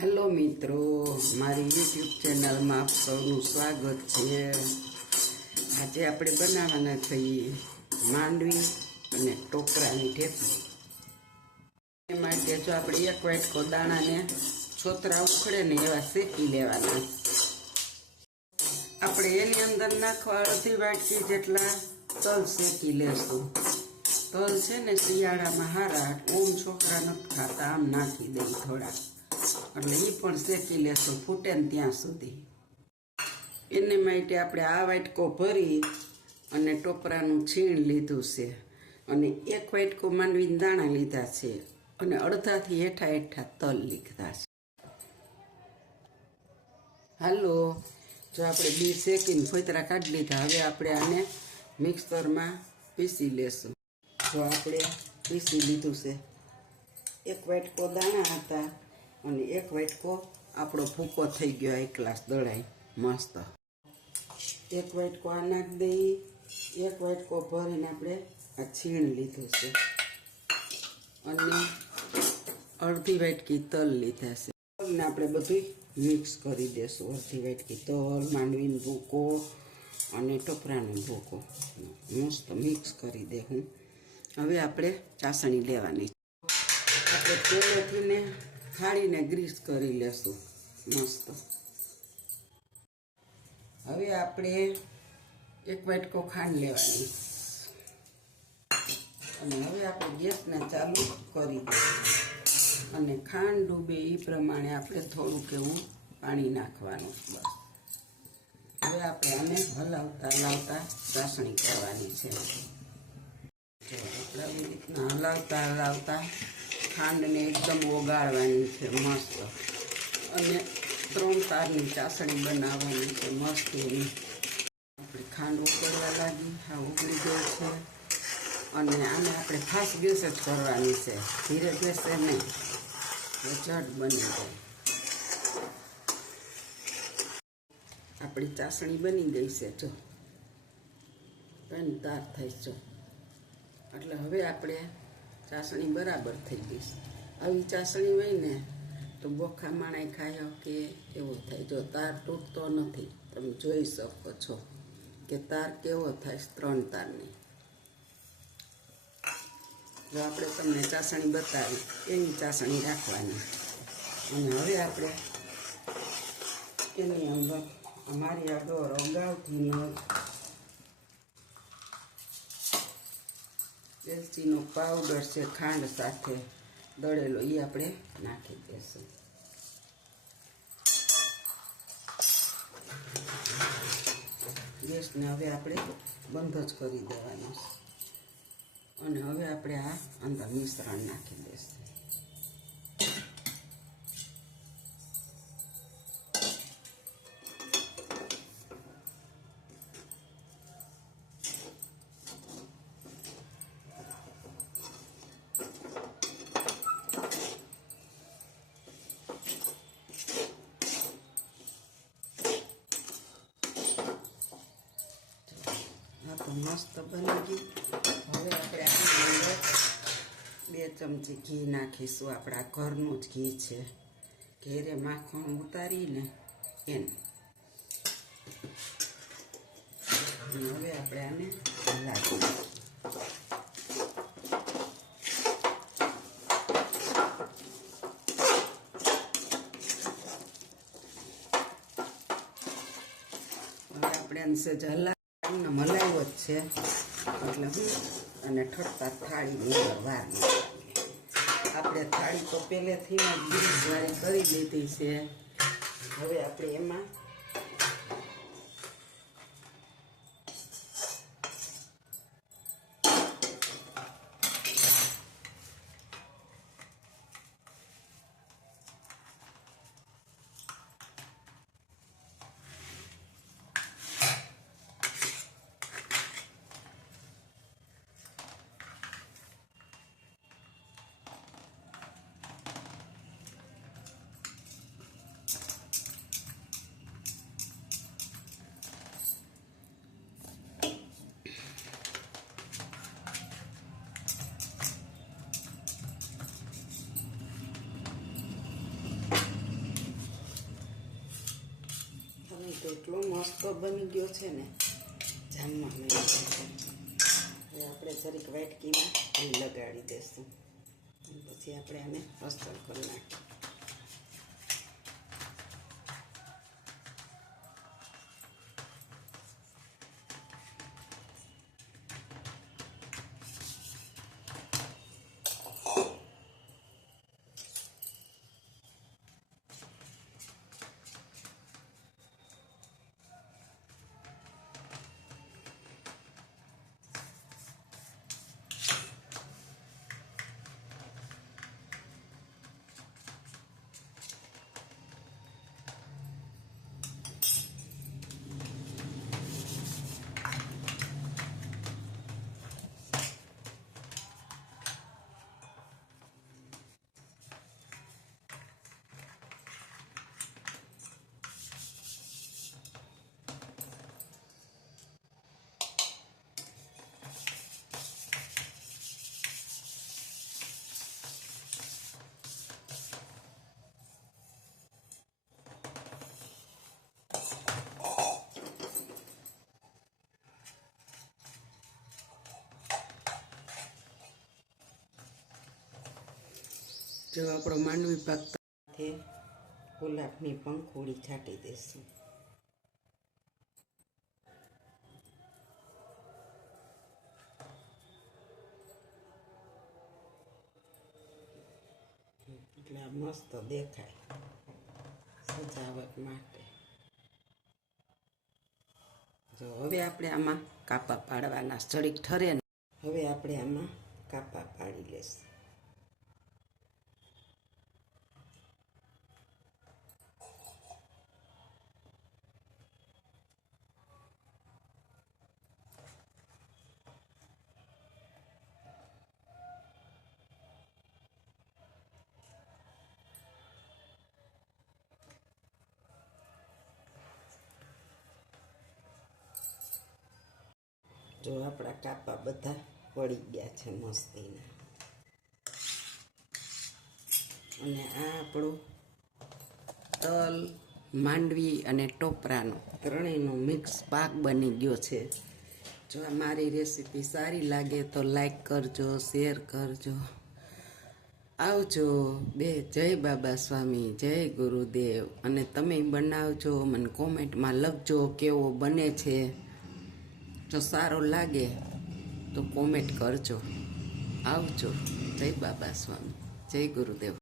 Hello मित्रों, मारी YouTube channel में आप सबनु स्वागत है। आज આપણે બનાવવાના છીએ માંડવી અને ટોપરાની ઢેફલી। એ માટે જો આપણે એક વાટકો દાણાને છોતરા ઉખડે ને એવા શેકી લેવાના। આપણે એની અંદર નાખવા અડધી વાટકી જેટલા તલ શેકી લેશું। તલ છે ને શિયાળામાં હારા, ઓમ છોકરા નથી ખાતા, આમ નાખી દઈ થોડા, એટલે એ પણ શેકી લેશું ફૂટે ને ત્યાં સુધી। એને માટે આપણે આ વાટકો ભરી અને ટોપરાનું છીણ લીધું છે અને એક વાટકો માંડવીના દાણા લીધા છે અને અડધાથી હેઠા હેઠા તલ લીધા છે। હાલો, જો આપણે બી શેકીને ફોતરા કાઢી લીધા, હવે આપણે આને મિક્સરમાં પીસી લેશું। જો આપણે પીસી લીધું છે, એક વાટકો દાણા હતા અને એક વાટકો આપણો ભૂકો થઈ ગયો, એક ગ્લાસ દળાઈ મસ્ત। એક વાટકો આ નાખી દઈએ, એક વાટકો ભરીને આપણે આ છીણ લીધું છે અને અડધી વાટકી તલ લીધા છે। તલને આપણે બધું મિક્સ કરી દેશું। અડધી વાટકી તલ, માંડવીનો ભૂકો અને ટોપરાનો ભૂકો મસ્ત મિક્સ કરી દેવું। હવે આપણે ચાસણી લેવાની, આપણે પહેલેથી ને થાળીને ગ્રીસ કરી લેશું મસ્ત। હવે આપણે એક વાટકો ખાંડ લેવાની અને હવે આપણે ગેસને ચાલુ કરી દઈશું અને ખાંડ ડૂબે એ પ્રમાણે આપણે થોડુંક એવું પાણી નાખવાનું। બસ હવે આપણે આને હલાવતા હલાવતા ચાસણી કરવાની છે। જો આપણે આવી રીતના હલાવતા હલાવતા ખાંડને એકદમ ઓગાળવાની છે મસ્ત, અને 3 તારની ચાસણી બનાવવાની છે મસ્ત એવી। આપણી ખાંડ ઉકળવા લાગી, હા ઉકળી ગઈ છે અને આને આપણે ફાસ્ટ ગેસ જ કરવાની છે, ધીરે ગેસે નહીં, ઝટ બની જાય। આપણી ચાસણી બની ગઈ છે, જો 3 તાર થઈ છે, એટલે હવે આપણે ચાસણી બરાબર થઈ ગઈ છે। આવી ચાસણી હોય ને તો બોખા માણાઈ ખાયો કે એવું થાય। જો તાર તૂટતો નથી, તમે જોઈ શકો છો કે તાર કેવો થાય, 3 તારની। જો આપણે તમને ચાસણી બતાવી એવી ચાસણી રાખવાની અને હવે આપણે એની અંદર અમારી આ ડોર અગાઉથી એલચીનો પાવડર છે ખાંડ સાથે દળેલો, એ આપણે નાખી દઈશું। ગેસને હવે આપણે બંધ જ કરી દેવાનો છે અને હવે આપણે આ અંદર મિશ્રણ નાખી દઈશું। મસ્ત બની ગઈ। હવે આપણે આની અંદર 2 ચમચી ઘી નાખીશું, આપણા ઘરનું જ ઘી છે, ઘેરે માખણ ઉતારીને એનું। હવે આપણે આને હલાવીએ। હવે આપણે અંશે જ મલાઈવો જ છે એટલે અને ઠરતા થાળીની અંદર વાર મૂકવાની। આપણે થાળી તો પહેલેથી જ ગ્રીસવાળી કરી લીધી છે। હવે આપણે એમાં એટલો મસ્ત બની ગયો છે ને, જામવા માંડ્યો છે. હવે આપણે જરીક વાટકીમાં ઘી લગાડી દઈશું અને પછી આપણે આને અસર કરી નાખીએ. જો આપણો માંડવી પાક સાથે ગુલાબની પંખોળી છાંટી દઈશું. એટલે આ મસ્ત દેખાય સજાવટ માટે. જો હવે આપણે આમાં કાપા પાડવાના, સળીક ઠરે ને હવે આપણે આમાં કાપા પાડી લઈશું. જો આપણા કાપા બધા વળી ગયા છે મસ્તીના. અને આ આપણું તલ, માંડવી અને ટોપરાનો ત્રણેયનો મિક્સ પાક બની ગયો છે. જો આ મારી રેસીપી સારી લાગે તો લાઈક કરજો, શેર કરજો. આવજો બે. જય બાબા સ્વામી, જય ગુરુદેવ. અને તમે બનાવજો, મને કોમેન્ટમાં લખજો કેવો બને છે. જો સારો લાગે તો કોમેન્ટ કરજો. આવજો. જય બાબા સ્વામી, જય ગુરુદેવ.